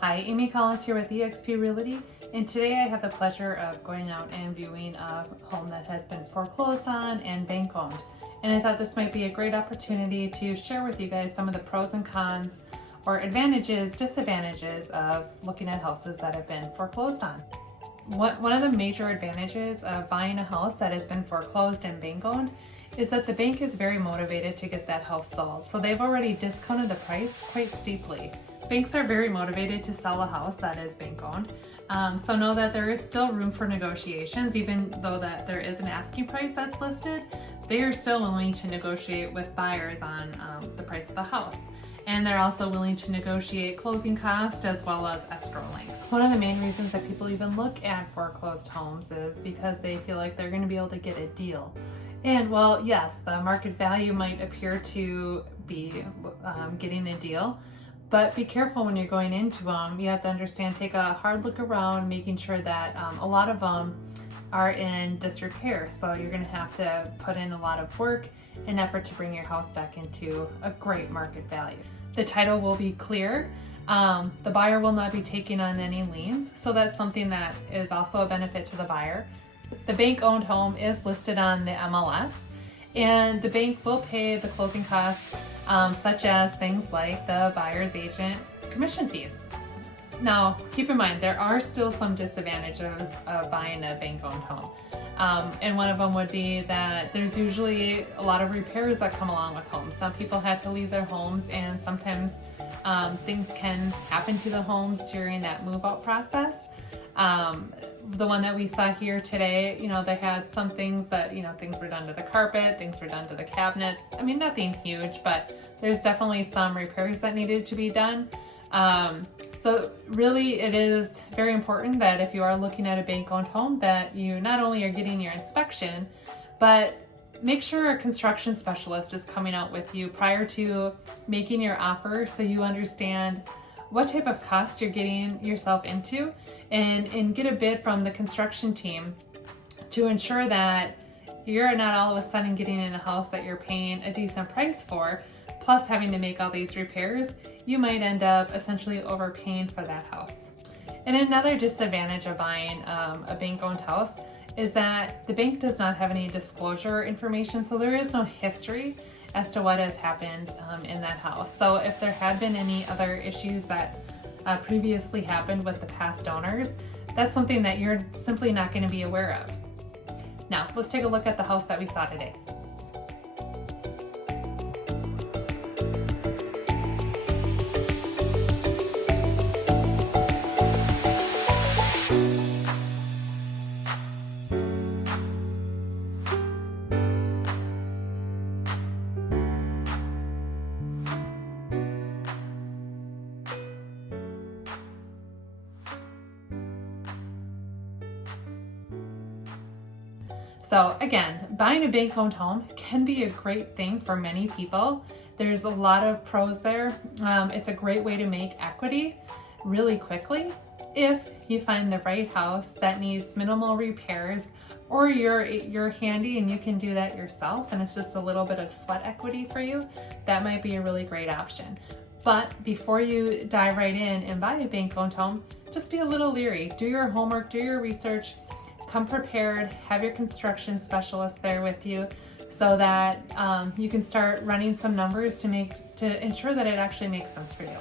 Hi, Amy Collins here with eXp Realty, and today I have the pleasure of going out and viewing a home that has been foreclosed on and bank owned. And I thought this might be a great opportunity to share with you guys some of the pros and cons or advantages, disadvantages of looking at houses that have been foreclosed on. One of the major advantages of buying a house that has been foreclosed and bank owned is that the bank is very motivated to get that house sold. So they've already discounted the price quite steeply. Banks are very motivated to sell a house that is bank owned. So know that there is still room for negotiations, even though that there is an asking price that's listed. They are still willing to negotiate with buyers on the price of the house. And they're also willing to negotiate closing costs as well as escrow length. One of the main reasons that people even look at foreclosed homes is because they feel like they're going to be able to get a deal. And well, yes, the market value might appear to be getting a deal, but be careful when you're going into them. You have to understand, take a hard look around, making sure that a lot of them are in disrepair. So you're going to have to put in a lot of work and effort to bring your house back into a great market value. The title will be clear. The buyer will not be taking on any liens. So that's something that is also a benefit to the buyer. The bank-owned home is listed on the MLS, and the bank will pay the closing costs, such as things like the buyer's agent commission fees. Now, keep in mind, there are still some disadvantages of buying a bank-owned home. And one of them would be that there's usually a lot of repairs that come along with homes. Some people had to leave their homes, and sometimes things can happen to the homes during that move-out process. The one that we saw here today, they had some things that, things were done to the carpet, things were done to the cabinets. I mean, nothing huge, but there's definitely some repairs that needed to be done. So really it is very important that if you are looking at a bank-owned home, that you not only are getting your inspection, but make sure a construction specialist is coming out with you prior to making your offer, so you understand what type of cost you're getting yourself into, and get a bid from the construction team to ensure that you're not all of a sudden getting in a house that you're paying a decent price for, plus having to make all these repairs. You might end up essentially overpaying for that house. And another disadvantage of buying a bank-owned house is that the bank does not have any disclosure information, so there is no history as to what has happened in that house. So if there had been any other issues that previously happened with the past owners, that's something that you're simply not going to be aware of. Now, let's take a look at the house that we saw today. So again, buying a bank-owned home can be a great thing for many people. There's a lot of pros there. It's a great way to make equity really quickly if you find the right house that needs minimal repairs, or you're handy and you can do that yourself and it's just a little bit of sweat equity for you. That might be a really great option. But before you dive right in and buy a bank-owned home, just be a little leery. Do your homework, do your research. Come prepared, have your construction specialist there with you so that you can start running some numbers to ensure that it actually makes sense for you.